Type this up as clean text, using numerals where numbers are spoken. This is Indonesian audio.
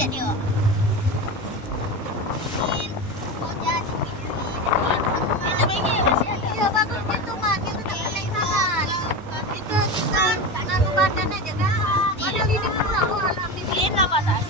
Manjat yuk. Iya bagus gitu mah, kita tak kena sangat. Itu kita nanu badan aja kan. Padahal ini murah loh alhamdulillah. Ini apa tas?